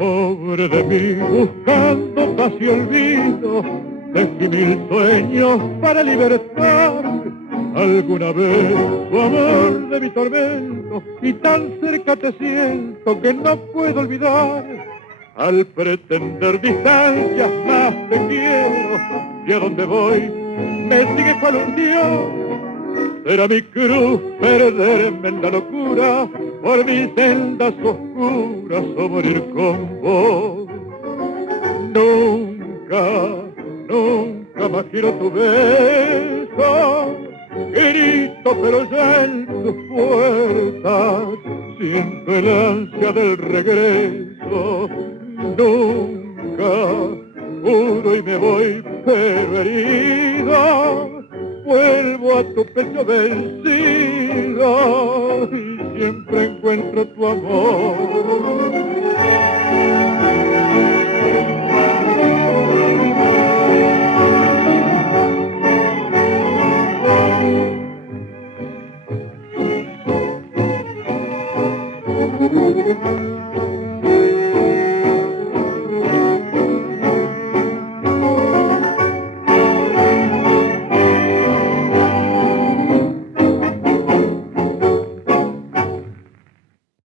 Pobre de mí, buscando paz y olvido, dejé mil sueños para libertar alguna vez tu amor de mi tormento, y tan cerca te siento que no puedo olvidar. Al pretender distancias más te quiero, y a donde voy me sigue cual un dios. Será mi cruz perderme en la locura por mis sendas oscuras o morir con vos. Nunca, nunca más quiero tu beso, grito pero ya en tus puertas siento el ansia del regreso. Nunca juro y me voy pero herido, vuelvo a tu pecho vencido y siempre encuentro tu amor.